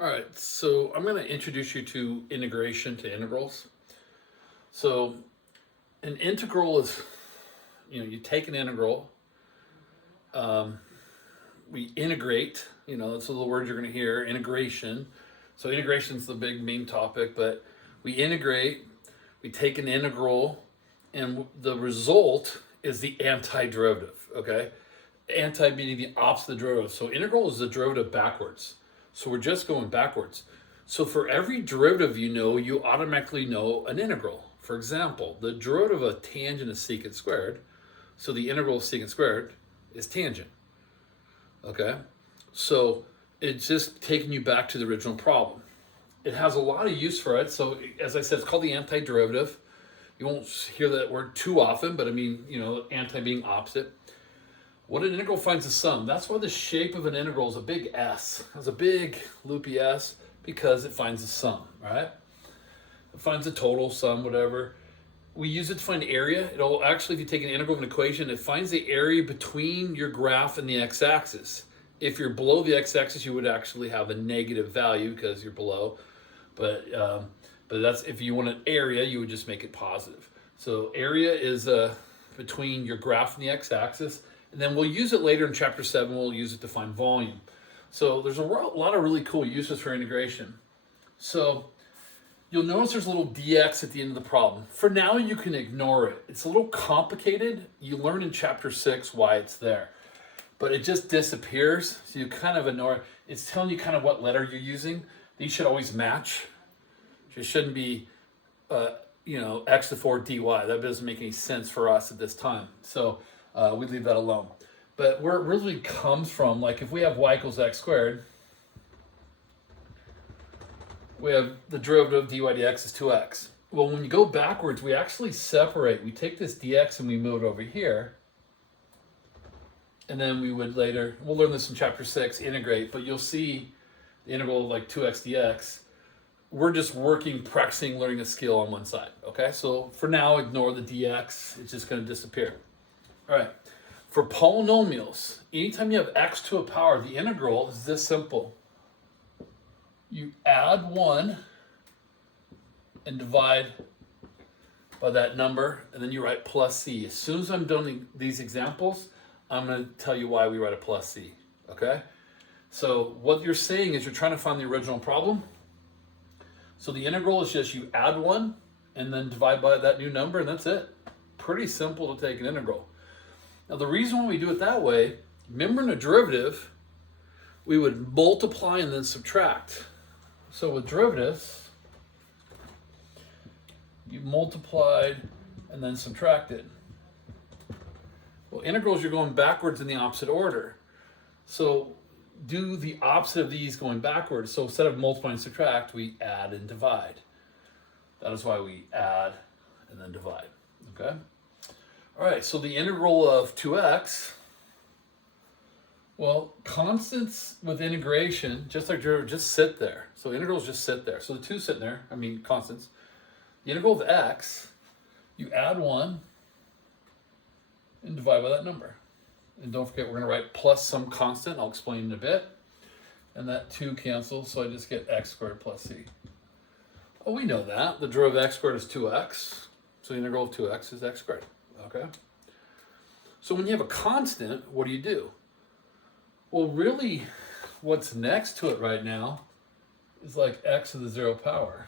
All right, so I'm going to introduce you to integration to integrals. So an integral is, you take an integral, um, we integrate, that's the word you're going to hear, integration. So integration is the big main topic, but we integrate, we take an integral, and the result is the antiderivative, okay? Anti meaning the opposite of the derivative. So integral is the derivative backwards. So we're just going backwards. So for every derivative you automatically know an integral. For example, the derivative of tangent is secant squared. So the integral of secant squared is tangent. Okay? So it's just taking you back to the original problem. It has a lot of use for it. So as I said, it's called the antiderivative. You won't hear that word too often, but I mean, anti being opposite. What an integral finds the sum. That's why the shape of an integral is a big S. It has a big loopy S because it finds the sum, right? It finds the total sum, whatever. We use it to find area. It'll actually, if you take an integral of an equation, it finds the area between your graph and the x-axis. If you're below the x-axis, you would actually have a negative value because you're below. But that's if you want an area, you would just make it positive. So area is between your graph and the x-axis. And then we'll use it later in chapter 7. We'll use it to find volume. So there's a lot of really cool uses for integration. So you'll notice there's a little dx at the end of the problem. For now, you can ignore it. It's a little complicated. You learn in chapter 6 why it's there. But it just disappears, so you kind of ignore it. It's telling you kind of what letter you're using. These should always match. It shouldn't be, x4 dy. That doesn't make any sense for us at this time. So we leave that alone. But where it really comes from, like if we have y equals x squared, we have the derivative of dy dx is 2x. Well, when you go backwards, we actually separate. We take this dx and we move it over here. And then we would later, we'll learn this in chapter 6, integrate, but you'll see the integral of like 2x dx. We're just practicing, learning a skill on one side, okay? So for now, ignore the dx. It's just going to disappear. All right, for polynomials, anytime you have x to a power, the integral is this simple. You add 1 and divide by that number, and then you write plus c. As soon as I'm doing these examples, I'm going to tell you why we write a plus c, okay? So what you're saying is you're trying to find the original problem. So the integral is just you add 1 and then divide by that new number, and that's it. Pretty simple to take an integral. Now the reason why we do it that way, remember in a derivative, we would multiply and then subtract. So with derivatives, you multiplied and then subtracted. Well, integrals, you're going backwards in the opposite order. So do the opposite of these going backwards. So instead of multiply and subtract, we add and divide. That is why we add and then divide, okay? All right, so the integral of 2x, well, constants with integration, just like derivative, just sit there. So integrals just sit there. So the 2 sitting there, constants. The integral of x, you add 1 and divide by that number. And don't forget, we're going to write plus some constant. I'll explain in a bit. And that 2 cancels, so I just get x squared plus c. Oh, we know that. The derivative of x squared is 2x. So the integral of 2x is x squared. Okay? So when you have a constant, what do? Well, really, what's next to it right now is like x to the 0 power.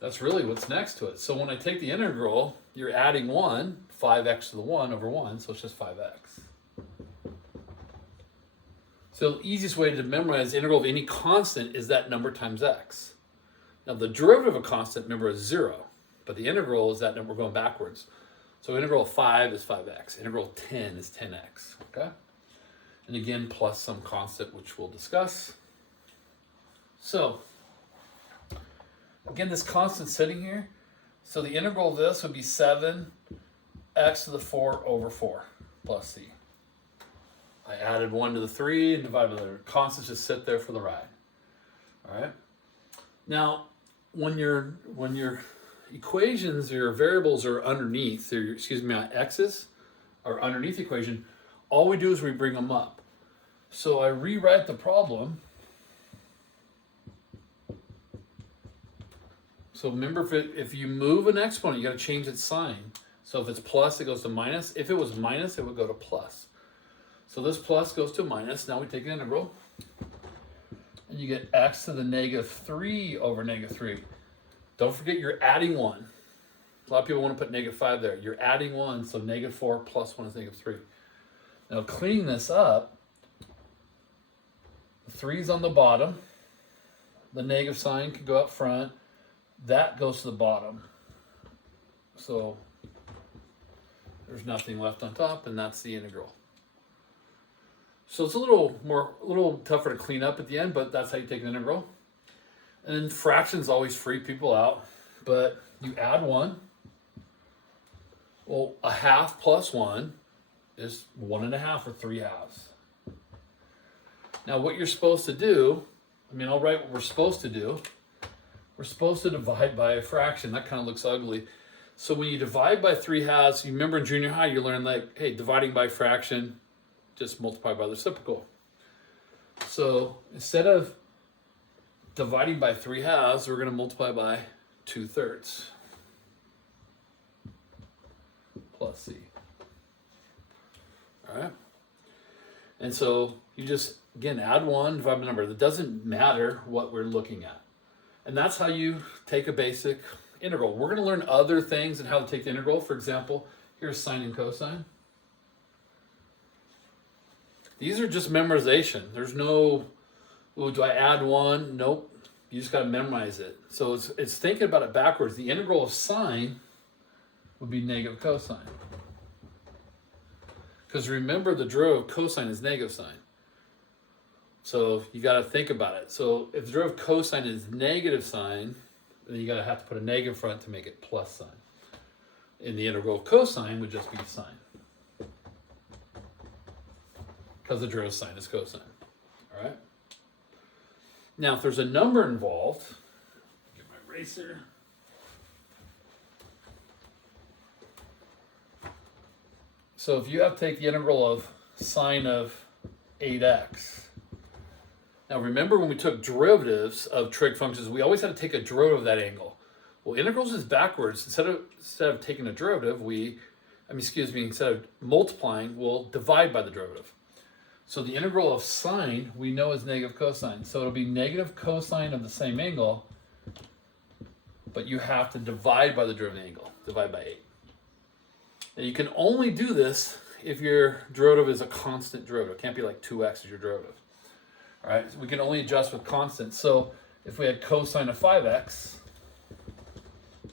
That's really what's next to it. So when I take the integral, you're adding 1, 5x to the 1 over 1, so it's just 5x. So the easiest way to memorize the integral of any constant is that number times x. Now the derivative of a constant, remember, is 0, but the integral is that number going backwards. So integral of 5 is 5x. Integral of 10 is 10x, okay? And again, plus some constant, which we'll discuss. So, again, this constant sitting here. So the integral of this would be 7x to the 4 over 4 plus c. I added 1 to the 3 and divided by the constants just sit there for the ride. All right? Now, when your equations or your variables are underneath, or my x's are underneath the equation, all we do is we bring them up. So I rewrite the problem So remember, if you move an exponent, you got to change its sign. So if it's plus, it goes to minus. If it was minus, it would go to plus. So this plus goes to minus. Now we take an integral. And you get x to the -3 over -3. Don't forget you're adding 1. A lot of people want to put -5 there. You're adding 1, so -4 plus 1 is -3. Now cleaning this up, the 3 is on the bottom. The negative sign can go up front. That goes to the bottom. So there's nothing left on top, and that's the integral. So it's a little tougher to clean up at the end, but that's how you take an integral. And then fractions always freak people out, but you add 1. Well, a half plus 1 is 1.5 or 3 halves. Now what you're supposed to do, I'll write what we're supposed to do. We're supposed to divide by a fraction. That kind of looks ugly. So when you divide by 3 halves, you remember in junior high, you learned like, hey, dividing by fraction, just multiply by the reciprocal. So instead of dividing by 3 halves, we're going to multiply by 2/3 plus c. All right. And so you just, again, add 1, divide by number. It doesn't matter what we're looking at. And that's how you take a basic integral. We're going to learn other things and how to take the integral. For example, here's sine and cosine. These are just memorization. There's no, oh, do I add 1? Nope. You just got to memorize it. So it's thinking about it backwards. The integral of sine would be negative cosine. Because remember, the derivative of cosine is negative sine. So you got to think about it. So if the derivative of cosine is negative sine, then you got to have to put a negative front to make it plus sine. And the integral of cosine would just be sine. Because the derivative of sine is cosine. All right? Now, if there's a number involved, get my eraser. So if you have to take the integral of sine of 8x. Now remember when we took derivatives of trig functions, we always had to take a derivative of that angle. Well, integrals is backwards. Instead of taking a derivative, instead of multiplying, we'll divide by the derivative. So the integral of sine we know is negative cosine. So it'll be negative cosine of the same angle, but you have to divide by the derivative of the angle. Divide by 8. Now you can only do this if your derivative is a constant derivative. It can't be like 2x as your derivative. All right, so we can only adjust with constants. So if we had cosine of 5x,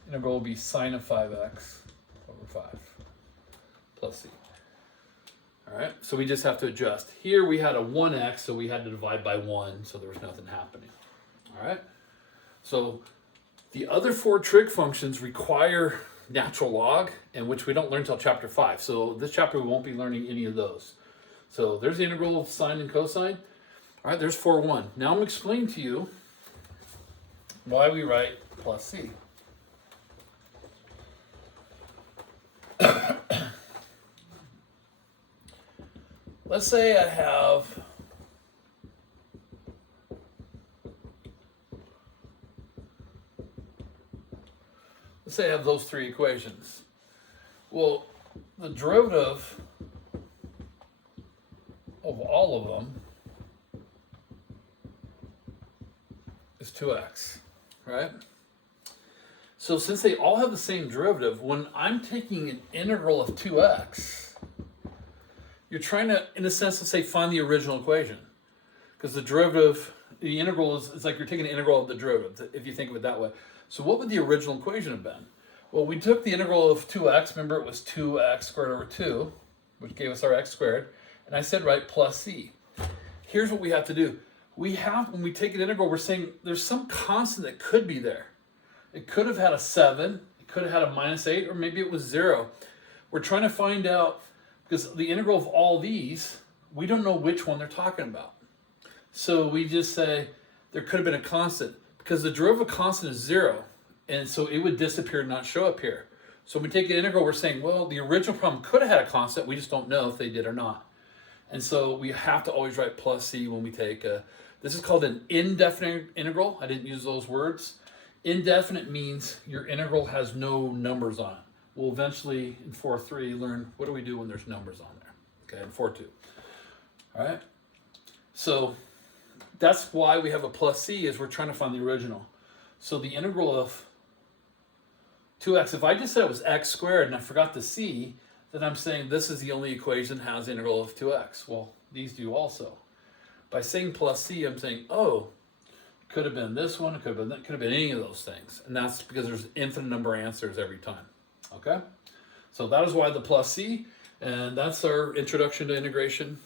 integral will be sine of 5x over 5 plus c. All right, so we just have to adjust. Here we had a 1x, so we had to divide by 1, so there was nothing happening. All right, so the other 4 trig functions require natural log, and which we don't learn until chapter 5. So this chapter we won't be learning any of those. So there's the integral of sine and cosine. All right, there's 4(1). Now I'm going to explain to you why we write plus c. Let's say I have those 3 equations. Well, the derivative of all of them is 2x, right? So since they all have the same derivative, when I'm taking an integral of 2x, you're trying to, in a sense, to say find the original equation. Because the derivative, the integral is like you're taking an integral of the derivative, if you think of it that way. So what would the original equation have been? Well, we took the integral of 2x, remember it was 2x squared over 2, which gave us our x squared, and I said, right, plus c. Here's what we have to do. When we take an integral, we're saying there's some constant that could be there. It could have had a 7, it could have had a -8, or maybe it was 0. We're trying to find out, because the integral of all these, we don't know which one they're talking about. So we just say there could have been a constant, because the derivative of constant is 0, and so it would disappear and not show up here. So when we take an integral, we're saying, well, the original problem could have had a constant, we just don't know if they did or not. And so we have to always write plus c when we take this is called an indefinite integral. I didn't use those words. Indefinite means your integral has no numbers on it. We'll eventually, in 4.3, learn what do we do when there's numbers on there. Okay, in 4.2. All right? So that's why we have a plus c, is we're trying to find the original. So the integral of 2x, if I just said it was x squared and I forgot the c, then I'm saying this is the only equation that has the integral of 2x. Well, these do also. By saying plus c, I'm saying, oh, it could have been this one, it could have been that, could have been any of those things. And that's because there's an infinite number of answers every time. Okay? So that is why the plus c, and that's our introduction to integration.